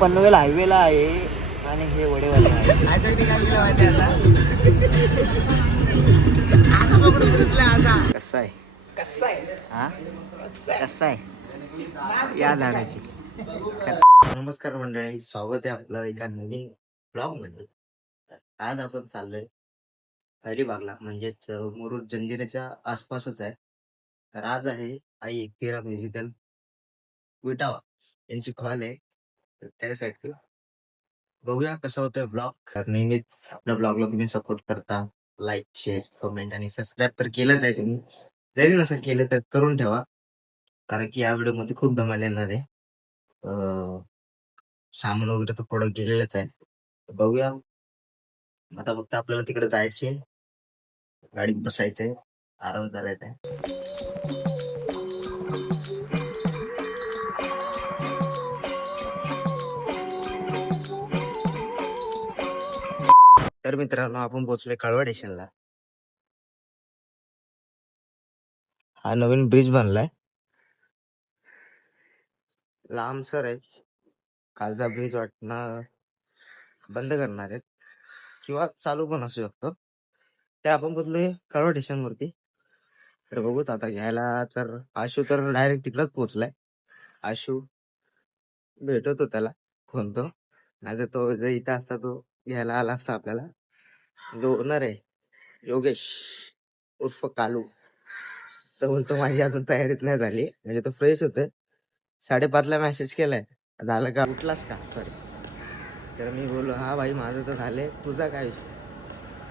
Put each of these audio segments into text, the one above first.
पनवेल हायवेला आहे आणि हे वडेवाले आहे. कसा आहे हा कसा आहे या झाडाची. नमस्कार मंडळी, स्वागत आहे आपलं एका नवीन ब्लॉग मध्ये. आज आपण चाललोय अलिबागला, म्हणजेच मुरुड जंजिऱ्याच्या आसपासच आहे. तर आज आहे आई एकतेरा म्युझिकल विटावा यांची कॉल आहे, तर त्यासाठी बघूया कसा होतोय ब्लॉग. तर नेहमीच आपल्या ब्लॉगला तुम्ही सपोर्ट करता, लाईक शेअर कमेंट आणि सबस्क्राईब तर केलंच आहे तुम्ही. जरी नसेल केलं तर करून ठेवा, कारण की या व्हिडिओ मध्ये खूप धमाल येणार आहे. सामान वगैरे तर थोडं गेलेलंच आहे. बघूया आता, फक्त आपल्याला तिकडे जायचे, गाडीत बसायचंय, आराम करायचा आहे. तर मित्रांनो, आपण पोहोचलोय कळवा स्टेशनला. हा नवीन ब्रिज बनलाय, लांब सर आहे. कालचा ब्रिज वाटणं बंद करणार आहेत किंवा चालू पण असू शकतो. ते आपण पोहोचलोय कळवा स्टेशन वरती. तर बघूत आता घ्यायला. तर आशू तर डायरेक्ट तिकडच पोहोचलाय. आशू भेटतो त्याला, कोणतो नाही तर तो जर इथं असता तो घ्यायला आला असता आपल्याला. जो ओनर आहे योगेश उर्फ कालू, तो बोलतो माझी अजून तयारीच नाही झाली. म्हणजे तो फ्रेश होतोय. 5:30ला मेसेज केलाय, झालं का, उठलास का, सॉरी. तर मी बोललो हा भाई माझं तर झालंय, तुझा काय विषय.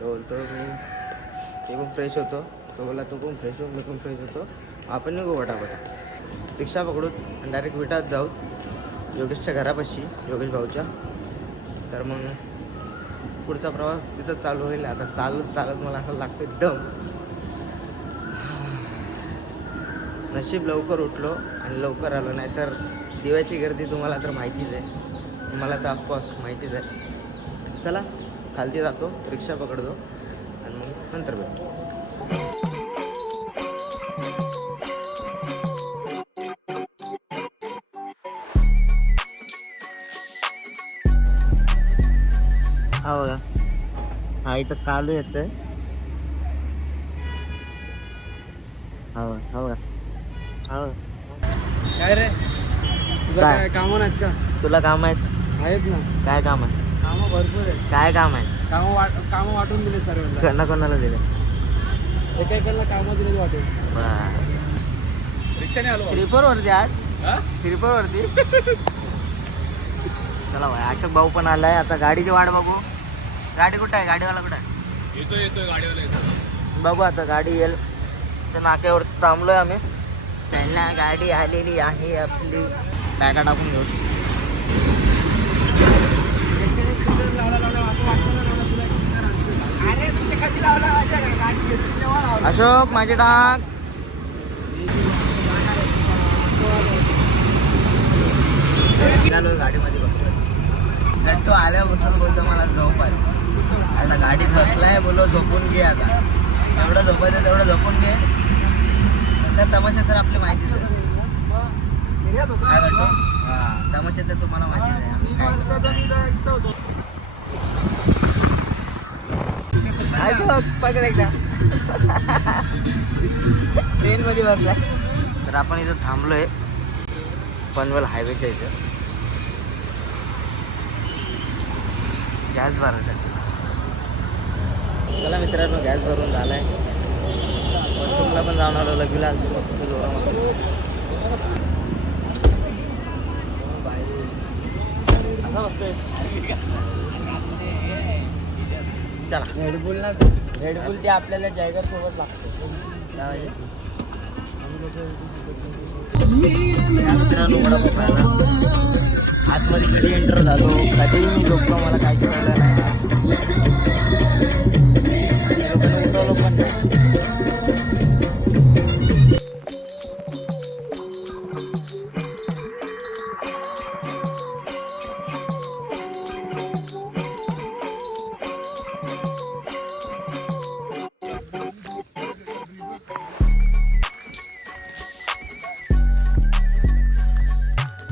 तो बोलतो मी पण फ्रेश होतो. तो बोला तू पण फ्रेश हो, मी पण फ्रेश होतो, आपण निघू पटापट. रिक्षा पकडू आणि डायरेक्ट विटात जाऊ योगेशच्या घरापाशी, योगेश भाऊच्या. तर मग पुढचा प्रवास तिथं चालू होईल. आता चालत चालत मला असं लागतं दम. नशीब लवकर उठलो आणि लवकर आलो, नाही तर दिव्याची गर्दी तुम्हाला तर माहितीच आहे, मला तर ऑफकोर्स माहितीच आहे. चला खालती जातो, रिक्षा पकडतो आणि मग नंतर भेटतो. हा बघा, हा इथं कालू येतोय. हा बघा. काय रे, तुझं काय? काय काम नाहीत का? तुला काम आहेत? आहेत ना, काय काम आहे? कामं भरपूर आहेत. काय काम आहे? कामं वाटून दिले सर्वांना, कोणाला दिलं? एकेकाला कामं दिले वाटून. रिक्षाने आलो. श्रीपर वरती आज, श्रीपर वरती. चला भाई, अशोक भाऊ पण आलाय. आता गाडीची वाट बघू. गाडी कुठं आहे? गाडीवाला कुठं आहे? येतोय गाडीवाला येतो. बघू आता गाडी येईल. त्या नाक्यावर थांबलोय आम्ही. पहिला गाडी आलेली आहे आपली. बॅगा टाकून घेऊ. अशोक माझे टाक. गाडीमध्ये बसलोय. तो आल्यापासून बोलतो मला झोप आली. आता गाडीत बसलाय, बोलो झोपून घे. आता एवढं झोपायचं तेवढं झोपून घे. त्या तमाशा तर आपली माहितीच आहे. काय म्हणतो? तमाशा तर तुम्हाला माहितीच आहे. अशोक पकड एकदा. ट्रेन मध्ये बसलाय. तर आपण इथं थांबलोय पनवेल हायवेच्या इथं. गॅस भरायचा. चला मित्रांनो, गॅस भरून झालाय. वॉशरूमला पण जाऊन आलो लगेला. चला रेडबुल ते आपल्याला जायगर सोबत लागतो. मित्रांनो, वडापाव खायला आतमध्ये कधी एंटर झालो, कधी मी झोपलो, मला काय कळलं नाही. लोकांना उठवलं पण नाही.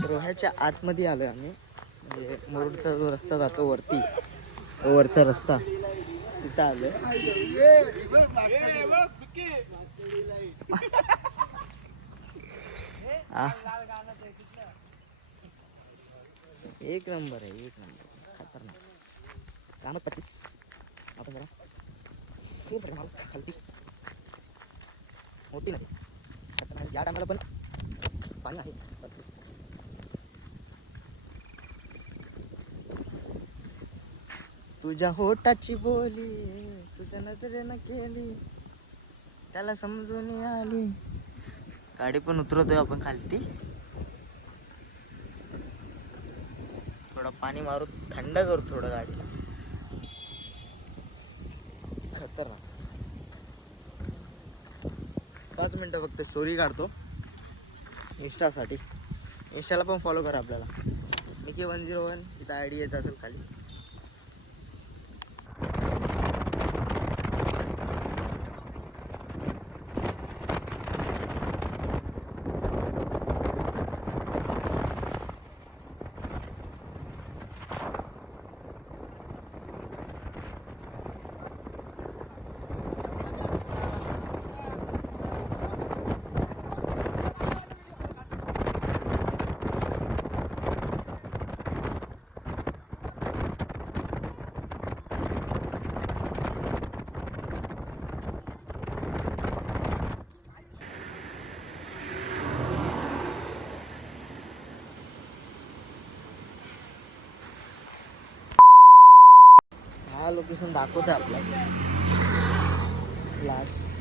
रोह्याच्या आतमध्ये आलोय आम्ही. मुरुडचा जो रस्ता जातो वरती, तो वरचा रस्ता तिथं आलोय. एक नंबर आहे, एक नंबर खतरनाक. कामच पट्टी आपण जरा खालती मोठी नाही खतरनाक. या टायमाला पण पाणी आहे. तुझ्या होटाची बोली तुझ्या नजरेनं केली, त्याला समजून आली. गाडी पण उतरवतोय आपण खालती. थोडं पाणी मारू, थंड करू थोडं गाडीला. खतरनाक. 5 मिनिटं फक्त स्टोरी काढतो इंस्टासाठी. इंस्टाला पण फॉलो करा आपल्याला, निकी 101 इथं आय डी येत असेल खाली. हा लोकेशन दाखवतोय आपला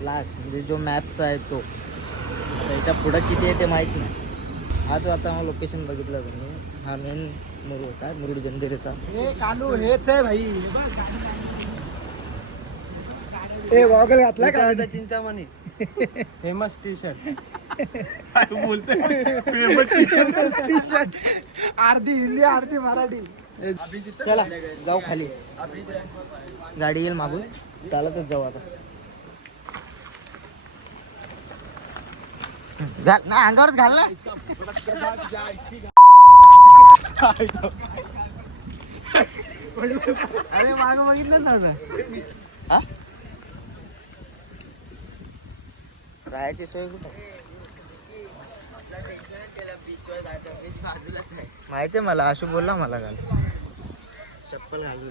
लास्ट म्हणजे जो मॅपचा आहे तो. आता याच्या पुढं किती आहे ते माहीत नाही. हा जो आता लोकेशन बघितलं तुम्ही, हा मेन मुरुड काय मुरुड जंजिरेचा. कालू हेच आहे भाई. ए गॉगल घातला का Chintamani famous tea shirt. Famous tea shirt अर्धी हिंदी अर्धी मराठी. चला जाऊ खाली, गाडी येईल मागून, चालतच जाऊ आता. नाही अंगावरच घाल ना. अरे माग बघितलं ना आता. राहायची सोय कुठं माहितीये मला, आशू बोलला मला काल. चप्पल घालू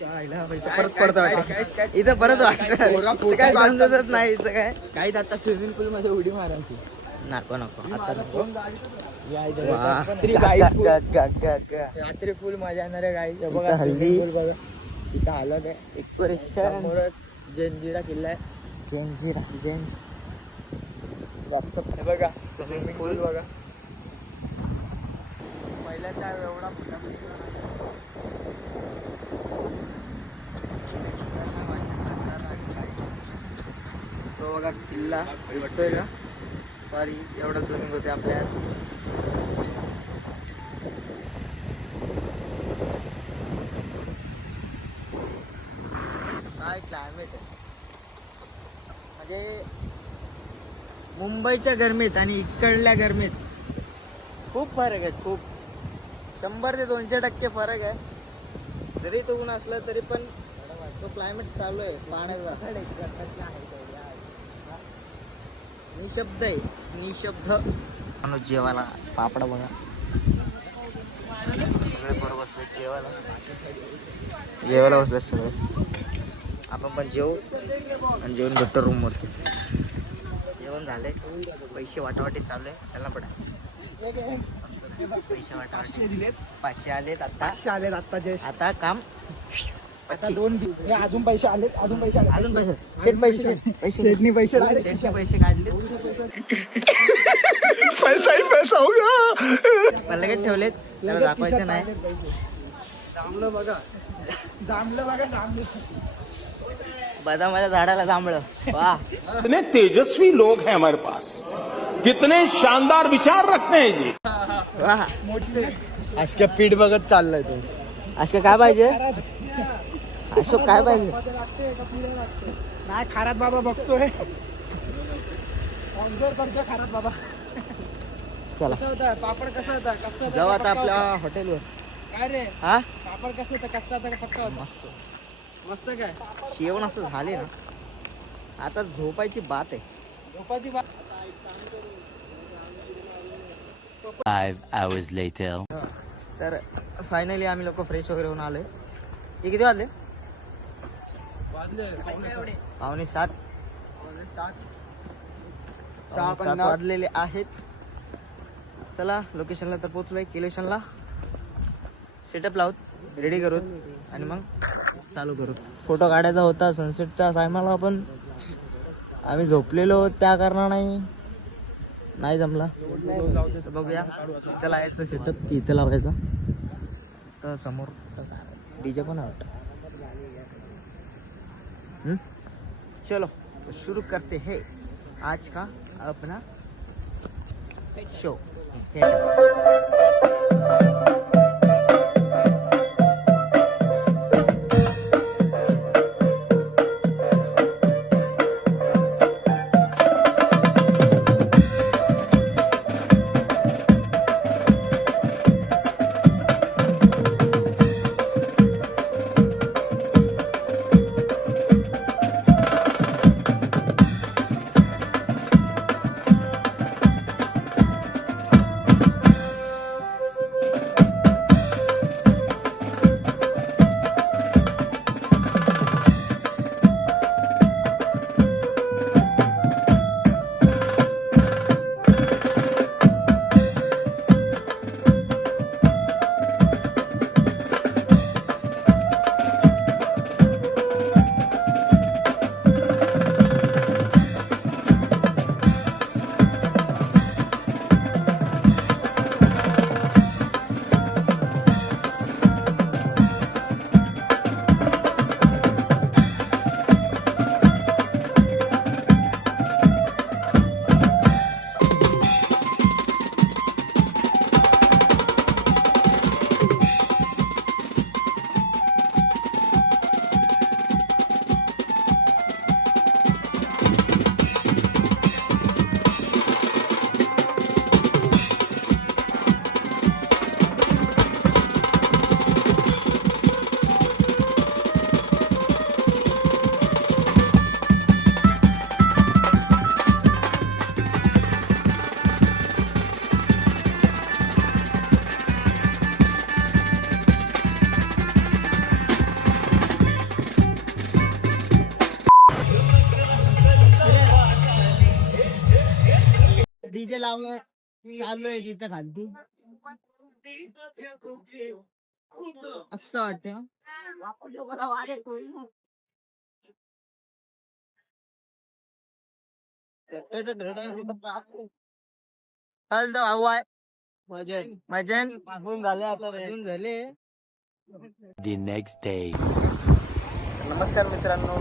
परत पडतो वाटत इथं, परत वाटत काय समजतच नाही इथं काय. काही आता स्विमिंग पूल मध्ये उडी मारायची. नको नको आता नको. रात्री फुल मजा येणार आहे गाई. इथं हल्ली बघा इथं हालत आहे. डेकोरेशन जंजिरा किल्ला आहे. जंजिरा जास्त हे बघा स्विमिंग पूल बघा. पहिल्याचा एवढा मोठा तो बघा किल्ला दिसतोय का. सॉरी एवढं झुमिंग होते आपल्या. काय क्लायमेट आहे म्हणजे मुंबईच्या गरमीत आणि इकडल्या गरमीत खूप फरक आहे. खूप 100 ते 200% फरक आहे. जरी तो ऊन असला तरी पण तो क्लायमेट चालू आहे पाण्याचा. निशब्द आहे, निशब्द. माणूस जेवायला पापडा बघा, सगळे बरोबर बसले जेवायला बसले सगळे. आपण पण जेवू आणि जेवून भेटतो रूम वरती. जेवण झालंय, पैसे वाटावाटी चालू आहे. चला पडा पैसे वाटावाटी दिलेत. 500 आलेत आता. 500 आलेत आता. आता काम आता 2 अजून पैसे आलेत. अजून पैसे पैसे पैसे काढले. पैसा ही पैसा होगा. पण लगेच ठेवलेत, त्याला दाखवायचं नाही. जांभळं बघा, जांभळं बघा, जांभळं. बदामाच्या झाडाला जांभळं. वाह, कितने तेजस्वी लोग हैं हमारे पास, कितने शानदार विचार रखते हैं जी. वाह. अशक्य पीठ बघत चाललाय तो. अशोक काय पाहिजे, अशोक काय पाहिजे. नाही खारात बाबा बघतोय. ऑब्झर्व करतोय खारात बाबा. चला कसा होता पापड, कसा होता कच्चा होता जाऊ का आता पक्का आपल्या होता? हॉटेलवर. काय रे हा पापड कसं होतं, कच्चा होता का पक्का होता? मस्त मस्त काय जेवण असं झाले ना, आता झोपायची बात आहे. झोपाची बात. 5 hours later. तर फायनली आम्ही लोक फ्रेश वगैरे होऊन आलोय. हे किती वाजले? वाजले पावणे 7. 7 वाजलेले आहेत. चला लोकेशनला तर पोहोचलोय. लोकेशनला सेटअप लावत, रेडी करूत आणि मग चालू करू. फोटो काढायचा होता सनसेटच्या टायमाला, पण आम्ही झोपलेलो त्या कारणाने नाही जमला. तर बघूया इथं लावायचं सेटअप की इथं लावायचं. तर समोर डीजे पण आहे. चलो तो शुरू करते हैं आज का अपना शो. डीजे लावून चालू आहे तिथं खालती. असं वाटतं मजन झाले आता झाले. The next day. नमस्कार मित्रांनो,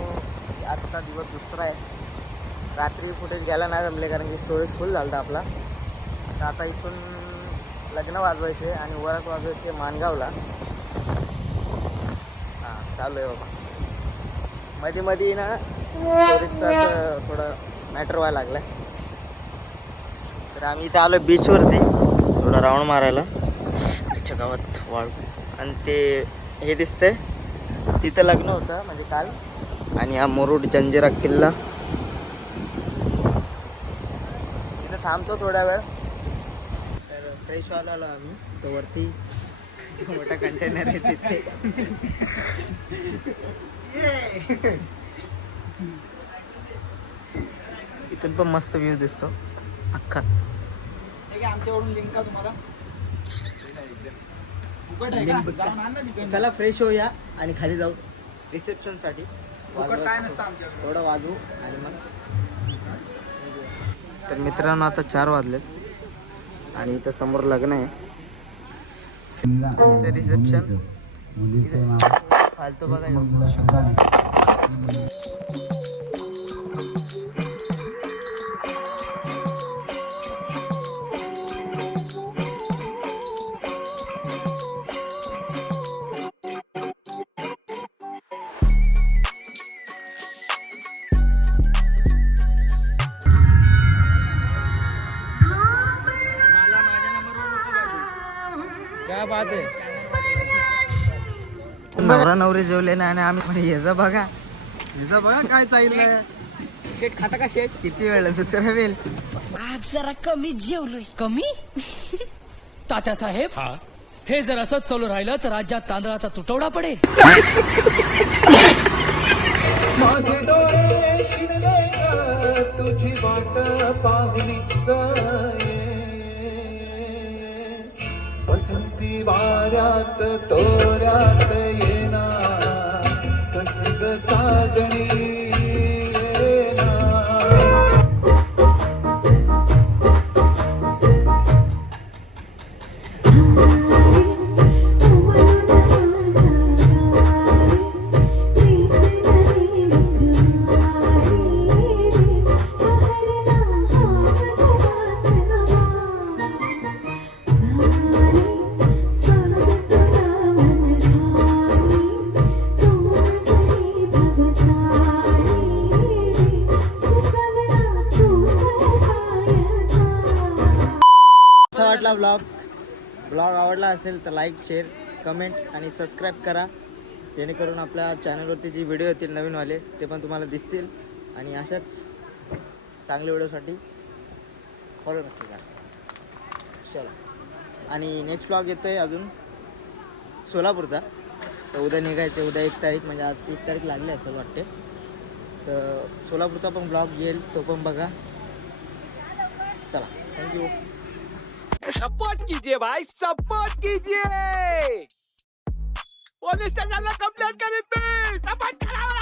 आजचा दिवस दुसरा आहे. रात्री फुटेज घ्यायला नाही जमले कारण की स्टोरेज फुल झालं आपला. तर आता इथून लग्न वाजवायचे आणि वरात वाजवायचे माणगावला. हां चालू आहे बाबा. मध्ये मध्ये ना स्टोरेजचं असं थोडं मॅटर व्हायला लागलं. तर आम्ही इथे आलो बीचवरती थोडा राऊंड मारायला. आजच्या गावात वाळू आणि ते हे दिसतंय तिथं लग्न होतं म्हणजे काल. आणि हा मुरुड जंजिरा किल्ला. तिथं थांबतो थोडा वेळ. तर फ्रेश व्हायला आलो आम्ही. तो वरती मोठा कंटेनर आहे तिथे. इथून पण मस्त व्ह्यू दिसतो अख्खा. आमच्याकडून लिंक का तुम्हाला चला फ्रेश होऊया आणि खाली जाऊ रिसेप्शन साठी. काय नसतं आमच्याकडे. थोडं वाजवू आणि मग. तर मित्रांनो आता 4 वाजलेत आणि इथं समोर लग्न आहे. इथं रिसेप्शन फालतू बघा. बात आहे. नवरा नवरी जेवले नाही आणि आम्ही म्हणजे याचं बघा काय चाललंय. शेट खाता का शेट? किती वेळ दुसरं वेळ आज जरा कमी जेवलोय. कमी? तात्यासाहेब हे जर असंच चालू राहिलं तर राज्यात तांदळाचा तुटवडा पडेल. माझे डोळे शिरले ग, तुझी वाट पाहुली पसंती वाऱ्यात तोऱ्यात येणार सजग साजणी येणार. कसा वाटला ब्लॉग आवडला असेल तर लाईक शेअर कमेंट आणि सबस्क्राईब करा, जेणेकरून आपल्या चॅनलवरती जी व्हिडिओ येतील नवीनवाले ते पण तुम्हाला दिसतील. आणि अशाच चांगल्या व्हिडिओसाठी फॉलो नक्की करा. चला, आणि नेक्स्ट ब्लॉग येतो आहे अजून सोलापूरचा. तर उद्या निघायचं, उद्या 1 तारीख, म्हणजे आज 1 तारीख लागली असं वाटते. तर सोलापूरचा पण ब्लॉग येईल, तो पण बघा. चला, थँक्यू. सपोर्ट कीजिए भाई, सपोर्ट कीजिए. पुलिस स्टेशन में कंप्लेंट करी थी, सपोर्ट करा.